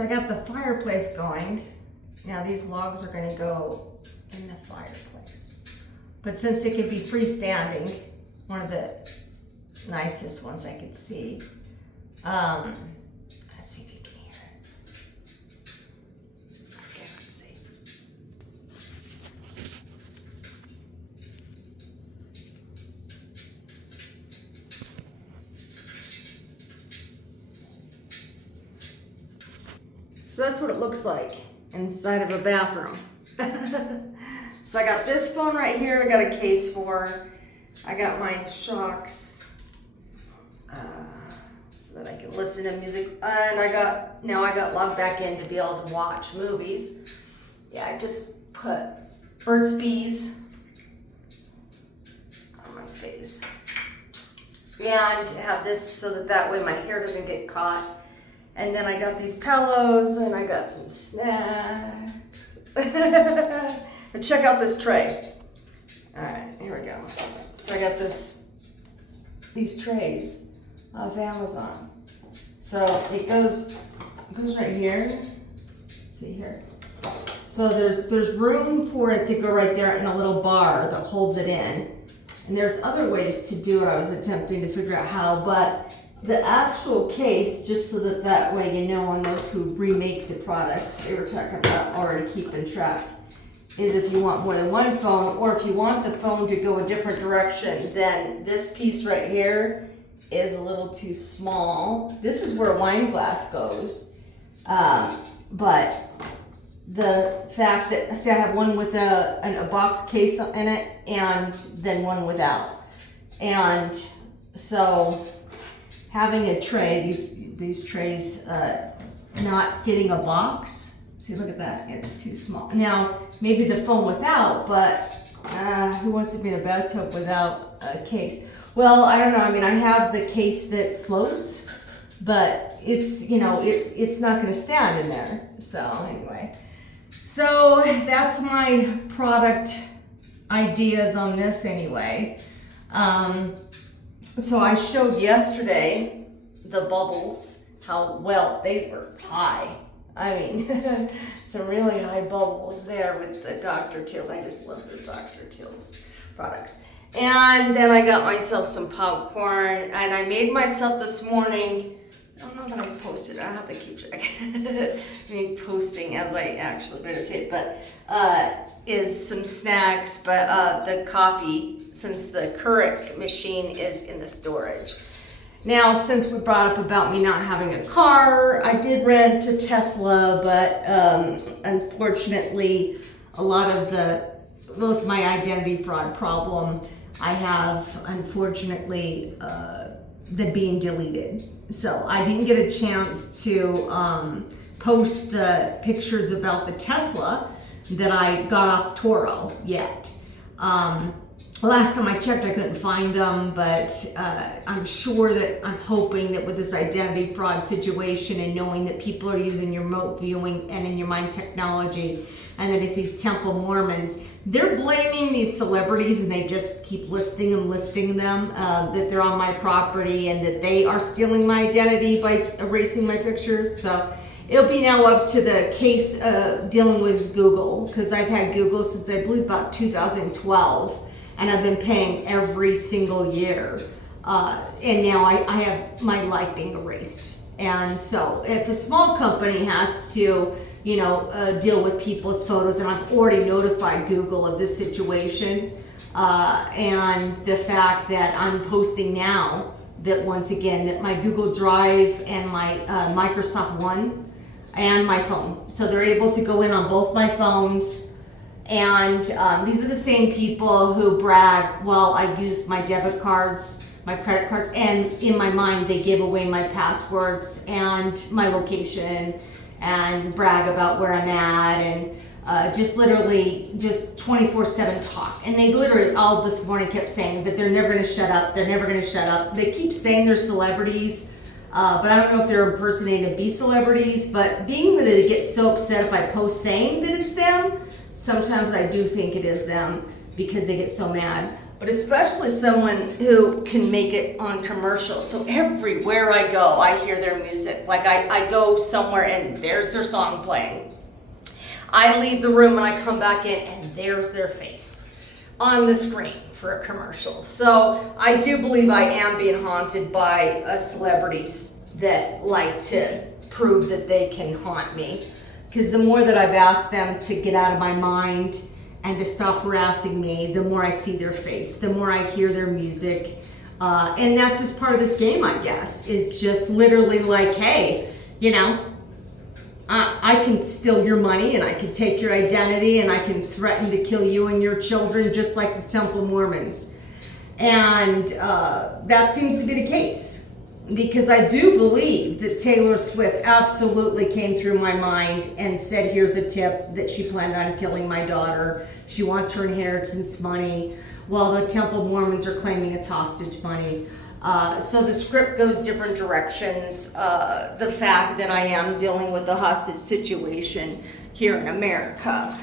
So I got the fireplace going. Now these logs are gonna go in the fireplace. But since it could be freestanding, one of the nicest ones I could see. Let's see if you can hear it. Okay, let's see. So that's what it looks like inside of a bathroom. So I got this phone right here, I got a case for. I got my shocks so that I can listen to music. And now I got logged back in to be able to watch movies. Yeah, I just put Burt's Bees on my face. And have this so that way my hair doesn't get caught. And then I got these pillows and I got some snacks. But check out this tray. All right, here we go. So I got these trays off Amazon. So it goes right here. See here. So there's room for it to go right there in a little bar that holds it in. And there's other ways to do it. I was attempting to figure out how, but the actual case, just so that way you know, and those who remake the products they were talking about already keeping track, is if you want more than one phone, or if you want the phone to go a different direction, then this piece right here is a little too small. This is where a wine glass goes. But the fact that, see, I have one with a box case in it and then one without. And so having a tray, these trays not fitting a box. See, look at that, it's too small. Now, maybe the phone without, but who wants to be in a bathtub without a case? Well, I don't know, I mean, I have the case that floats, but it's, it's not gonna stand in there. So anyway, so that's my product ideas on this anyway. So I showed yesterday the bubbles, how well they were high. I mean, some really high bubbles there with the Dr. Teal's. I just love the Dr. Teal's products. And then I got myself some popcorn, and I made myself this morning, I don't know that I posted, I have to keep track. I mean, posting as I actually meditate, but is some snacks, but the coffee, since the Keurig machine is in the storage. Now, since we brought up about me not having a car, I did rent a Tesla, but unfortunately, a lot of both my identity fraud problem, I have, unfortunately, the being deleted. So I didn't get a chance to post the pictures about the Tesla that I got off Turo yet. Last time I checked, I couldn't find them, but I'm hoping that with this identity fraud situation and knowing that people are using your remote viewing and in your mind technology, and that it's these Temple Mormons, they're blaming these celebrities and they just keep listing them, that they're on my property and that they are stealing my identity by erasing my pictures. So it'll be now up to the case dealing with Google, because I've had Google since I believe about 2012. And I've been paying every single year. And now I have my life being erased. And so if a small company has to, deal with people's photos, and I've already notified Google of this situation, and the fact that I'm posting now that once again, that my Google Drive and my Microsoft One and my phone. So they're able to go in on both my phones. And these are the same people who brag, well, I used my debit cards, my credit cards, and in my mind, they give away my passwords and my location and brag about where I'm at, and just literally just 24/7 talk. And they literally all this morning kept saying that they're never gonna shut up, they're never gonna shut up. They keep saying they're celebrities, but I don't know if they're impersonating to be celebrities, but being that they get so upset if I post saying that it's them, sometimes I do think it is them because they get so mad. but especially someone who can make it on commercials. So everywhere I go, I hear their music. Like I go somewhere and there's their song playing. I leave the room and I come back in and there's their face on the screen for a commercial. So I do believe I am being haunted by celebrities that like to prove that they can haunt me. Because the more that I've asked them to get out of my mind and to stop harassing me, the more I see their face, the more I hear their music. And that's just part of this game, I guess, is just literally like, hey, you know, I can steal your money and I can take your identity and I can threaten to kill you and your children just like the Temple Mormons. And that seems to be the case. Because I do believe that Taylor Swift absolutely came through my mind and said, here's a tip, that she planned on killing my daughter. She wants her inheritance money, while the Temple Mormons are claiming it's hostage money. So the script goes different directions. The fact that I am dealing with a hostage situation here in America.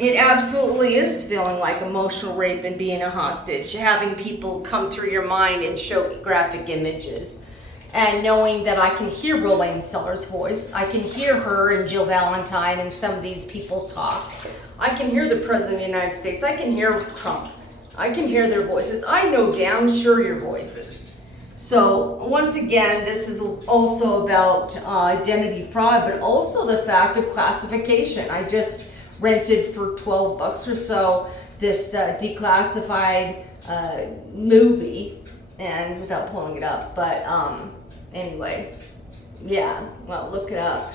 It absolutely is feeling like emotional rape and being a hostage, having people come through your mind and show graphic images. And knowing that I can hear Rolane Sellers' voice, I can hear her and Jill Valentine and some of these people talk. I can hear the President of the United States, I can hear Trump. I can hear their voices. I know damn sure your voices. So once again, this is also about identity fraud, but also the fact of classification. I just rented for $12 or so this declassified movie, and without pulling it up, but anyway, yeah, well, look it up.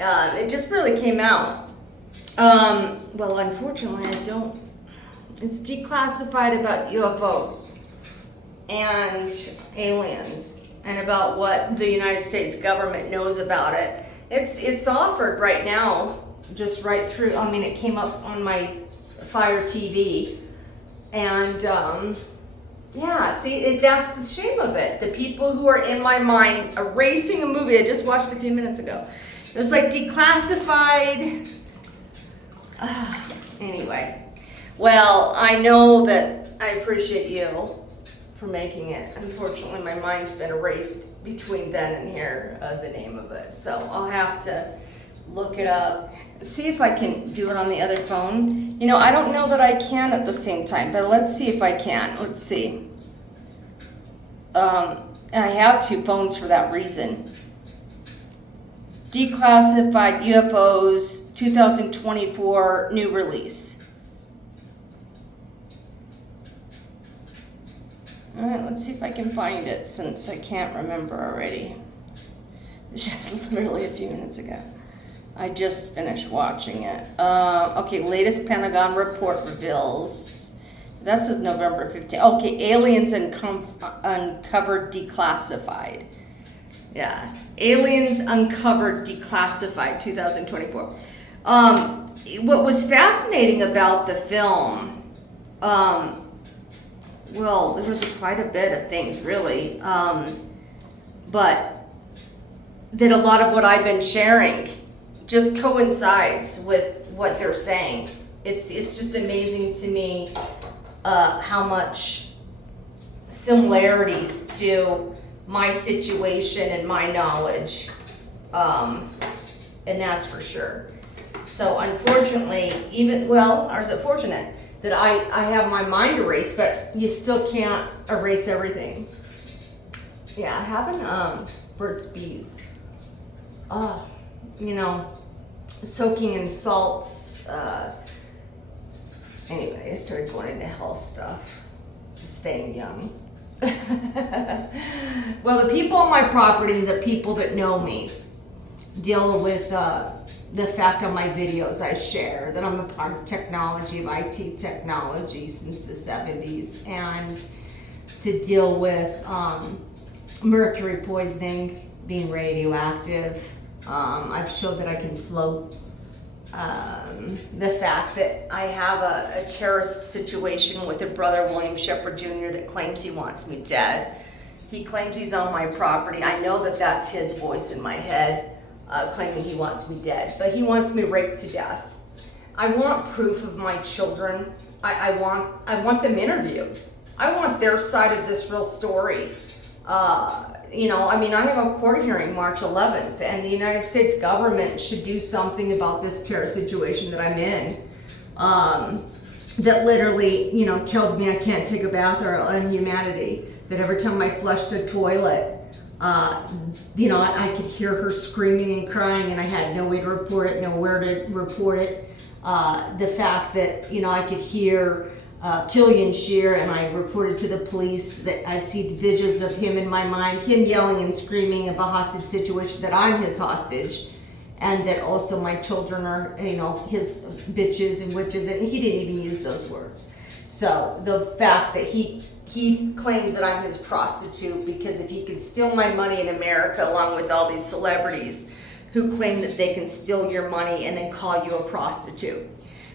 It just really came out. Well, unfortunately, I don't. It's declassified about UFOs and aliens and about what the United States government knows about it. It's offered right now. Just right through, I mean, it came up on my Fire TV, and yeah, see, that's the shame of it. The people who are in my mind erasing a movie I just watched a few minutes ago. It was like declassified. Anyway, well, I know that I appreciate you for making it. Unfortunately, my mind's been erased between then and here, the name of it. So I'll have to look it up, see if I can do it on the other phone. You know, I don't know that I can at the same time, but let's see if I can. Let's see. I have two phones for that reason. Declassified UFOs 2024 new release. All right, let's see if I can find it since I can't remember already. It's just literally a few minutes ago. I just finished watching it. Okay, latest Pentagon report reveals. That says November 15th. Okay, aliens uncovered declassified. Yeah, aliens uncovered declassified 2024. What was fascinating about the film, well, there was quite a bit of things really, but that a lot of what I've been sharing just coincides with what they're saying. It's just amazing to me how much similarities to my situation and my knowledge, and that's for sure. So unfortunately, or is it fortunate that I have my mind erased, but you still can't erase everything. Yeah, having Burt's Bees. You know, soaking in salts. Anyway, I started going into health stuff, staying young. Well, the people on my property and the people that know me deal with the fact on my videos I share that I'm a part of technology, of IT technology since the 70s, and to deal with mercury poisoning, being radioactive. I've showed that I can float. The fact that I have a terrorist situation with a brother, William Shepard Jr., that claims he wants me dead. He claims he's on my property. I know that that's his voice in my head, claiming he wants me dead, but he wants me raped to death. I want proof of my children I want them interviewed. I want their side of this real story. You know, I mean, I have a court hearing March 11th, and the United States government should do something about this terror situation that I'm in. That literally, you know, tells me I can't take a bath or inhumanity. That every time I flushed a toilet, you know, I could hear her screaming and crying, and I had no way to report it, nowhere to report it. The fact that, you know, I could hear Killian Shear, and I reported to the police that I've seen visions of him in my mind, him yelling and screaming of a hostage situation, that I'm his hostage, and that also my children are, you know, his bitches and witches, and he didn't even use those words. So the fact that he claims that I'm his prostitute, because if he could steal my money in America along with all these celebrities who claim that they can steal your money and then call you a prostitute.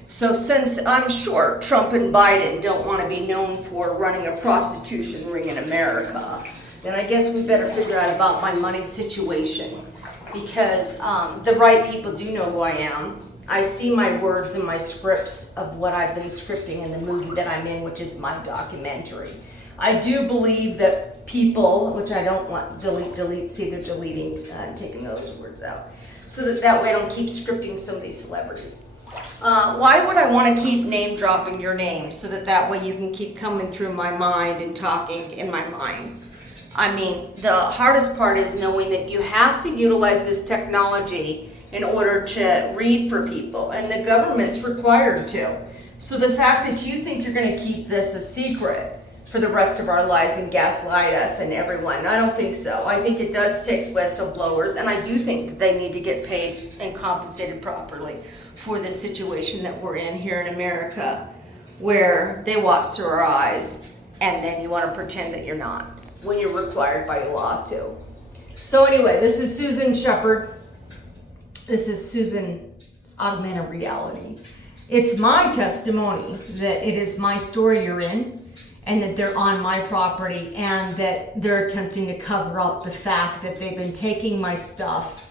So since I'm sure Trump and Biden don't want to be known for running a prostitution ring in America, then I guess we better figure out about my money situation, because the right people do know who I am. I see my words and my scripts of what I've been scripting in the movie that I'm in, which is my documentary. I do believe that people, which I don't want, delete, see they're deleting and taking those words out, so that way I don't keep scripting some of these celebrities. Why would I want to keep name dropping your name, so that way you can keep coming through my mind and talking in my mind? I mean, the hardest part is knowing that you have to utilize this technology in order to read for people, and the government's required to. So the fact that you think you're going to keep this a secret for the rest of our lives and gaslight us and everyone, I don't think so. I think it does take whistleblowers, and I do think they need to get paid and compensated properly for this situation that we're in here in America, where they watch through our eyes, and then you want to pretend that you're not, when you're required by law to. So anyway, this is Susan Shepard. This is Susan's Augmented Reality. It's my testimony that it is my story you're in, and that they're on my property, and that they're attempting to cover up the fact that they've been taking my stuff,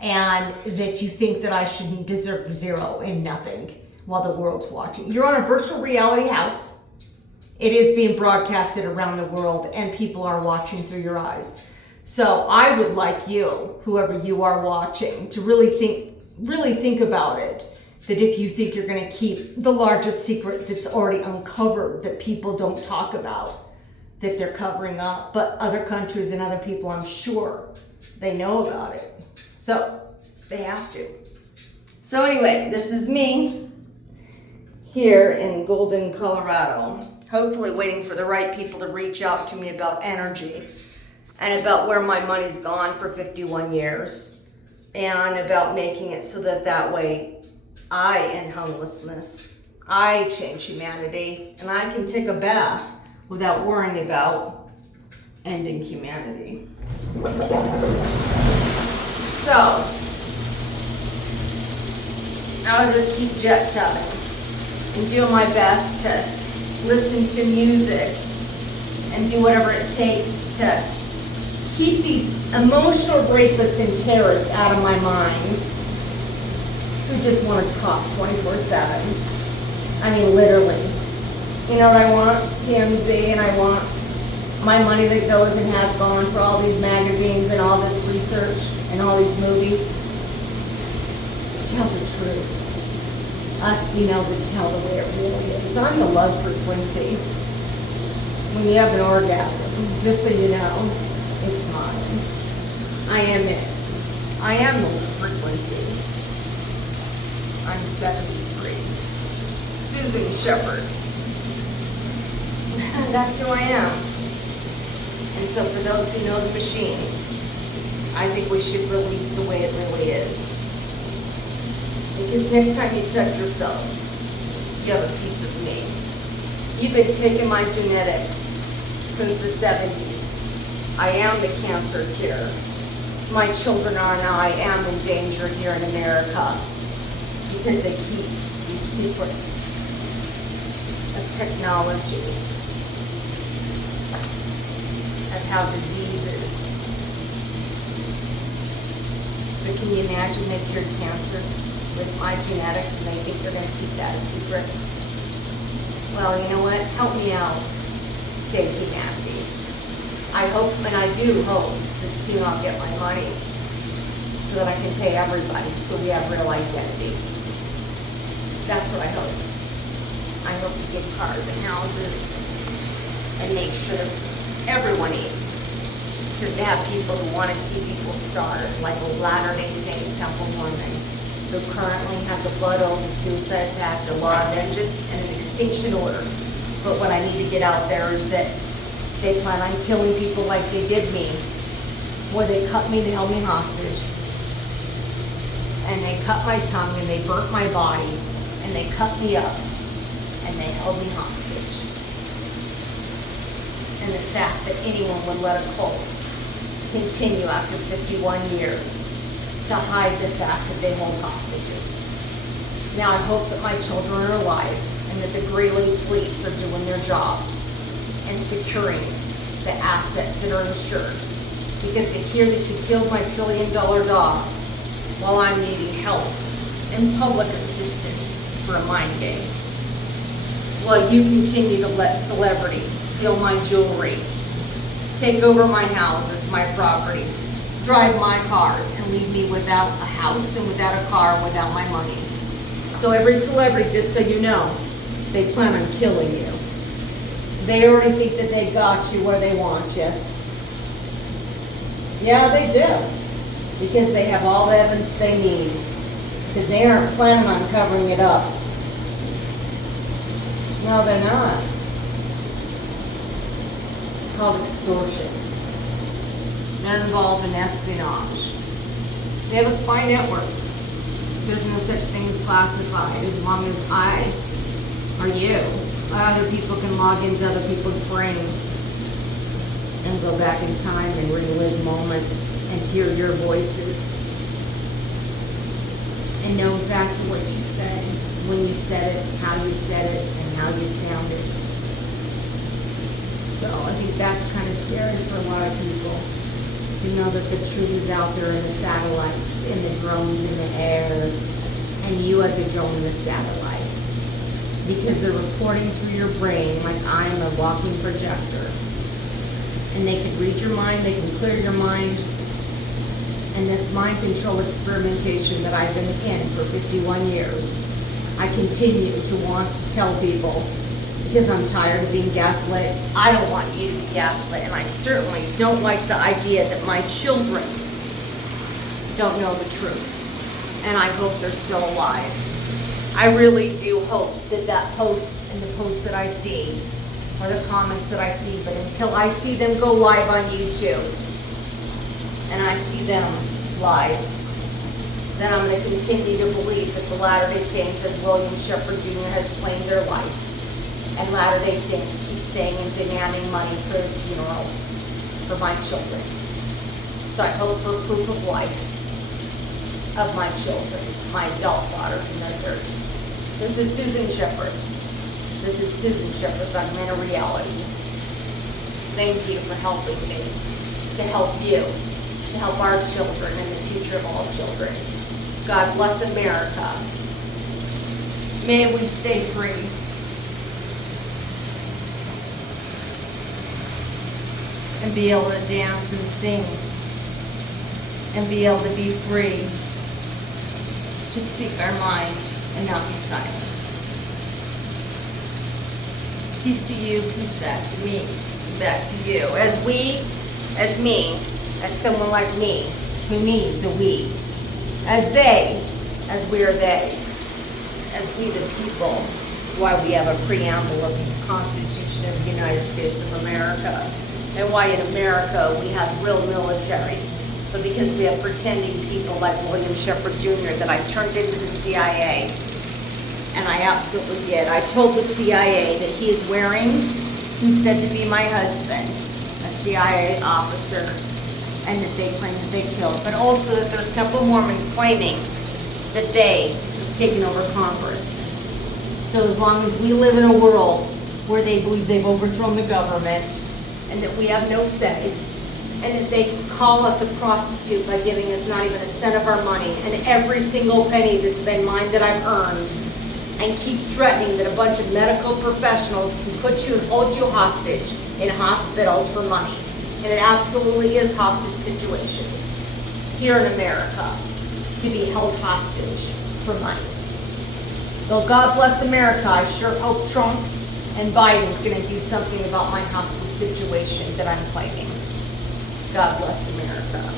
and that you think that I shouldn't deserve zero and nothing while the world's watching. You're on a virtual reality house. It is being broadcasted around the world, and people are watching through your eyes. So I would like you, whoever you are watching, to really think about it. That if you think you're going to keep the largest secret that's already uncovered, that people don't talk about, that they're covering up, but other countries and other people, I'm sure, they know about it. So they have to. So anyway, this is me here in Golden, Colorado, hopefully waiting for the right people to reach out to me about energy, and about where my money's gone for 51 years, and about making it so that way I end homelessness, I change humanity, and I can take a bath without worrying about ending humanity. So, I'll just keep jet-tubbing and doing my best to listen to music and do whatever it takes to keep these emotional rapists and terrorists out of my mind, who just want to talk 24/7. I mean, literally. You know what I want? TMZ, and I want my money that goes and has gone for all these magazines and all this research and all these movies. Tell the truth. Us being able to tell the way it really is. I'm the love frequency. When you have an orgasm, just so you know, it's mine. I am it. I am the love frequency. I'm 73. Susan Shepard. That's who I am. And so for those who know the machine, I think we should release the way it really is. Because next time you touch yourself, you have a piece of me. You've been taking my genetics since the 70s. I am the cancer cure. My children are, and I am in danger here in America because they keep these secrets of technology, of how diseases. But can you imagine they cured cancer with my genetics and they think they're going to keep that a secret? Well, you know what? Help me out, Safety Matthew. I hope, and I do hope, that soon I'll get my money so that I can pay everybody so we have real identity. That's what I hope. I hope to get cars and houses and make sure that everyone eats. Because they have people who want to see people starve, like a Latter-day Saint Temple Mormon, who currently has a blood oath, a suicide pact, a law of vengeance, and an extinction order. But what I need to get out there is that they plan on killing people like they did me, where they cut me, they held me hostage, and they cut my tongue, and they burnt my body, and they cut me up, and they held me hostage. And the fact that anyone would let a cult continue after 51 years to hide the fact that they hold hostages. Now I hope that my children are alive and that the Greeley police are doing their job and securing the assets that are insured. Because to hear that you killed my $1 trillion dog while I'm needing help and public assistance for a mind game, while you continue to let celebrities steal my jewelry, take over my houses, my properties, drive my cars, and leave me without a house and without a car and without my money. So every celebrity, just so you know, they plan on killing you. They already think that they got you where they want you. Yeah, they do. Because they have all the evidence they need. Because they aren't planning on covering it up. No, they're not. It's called extortion. They're involved in espionage. They have a spy network. There's no such thing as classified as long as I or you or other people can log into other people's brains and go back in time and relive moments and hear your voices and know exactly what you said, when you said it, how you said it, and how you sounded. So I think that's kind of scary for a lot of people, to know that the truth is out there in the satellites, in the drones in the air, and you as a drone in the satellite. Because they're reporting through your brain like I am a walking projector. And they can read your mind, they can clear your mind. And this mind control experimentation that I've been in for 51 years, I continue to want to tell people, because I'm tired of being gaslit. I don't want you to be gaslit, and I certainly don't like the idea that my children don't know the truth. And I hope they're still alive. I really do hope that that post and the posts that I see, or the comments that I see, but until I see them go live on YouTube, and I see them live, then I'm going to continue to believe that the Latter-day Saints, as William Shepherd Jr. has claimed their life, and Latter-day Saints keep saying and demanding money for their funerals for my children. So I hope for proof of life of my children, my adult daughters in their 30s. This is Susan Shepherd. This is Susan Shepherd's Augmented Reality. Thank you for helping me, to help you, to help our children and the future of all children. God bless America. May we stay free. And be able to dance and sing. And be able to be free to speak our mind and not be silenced. Peace to you, peace back to me, back to you. As we, as me, as someone like me, who needs a we. As they, as we are they. As we the people, why we have a preamble of the Constitution of the United States of America. And why in America we have real military. But because we have pretending people like William Shepherd Jr. that I turned into the CIA. And I absolutely did. I told the CIA that he is wearing, who's said to be my husband, a CIA officer, and that they claim that they killed. But also that there's Temple Mormons claiming that they have taken over Congress. So as long as we live in a world where they believe they've overthrown the government and that we have no say, and that they can call us a prostitute by giving us not even a cent of our money, and every single penny that's been mine that I've earned, and keep threatening that a bunch of medical professionals can put you and hold you hostage in hospitals for money. And it absolutely is hostage situations here in America, to be held hostage for money. Though God bless America, I sure hope Trump and Biden's gonna do something about my hostage situation that I'm claiming. God bless America.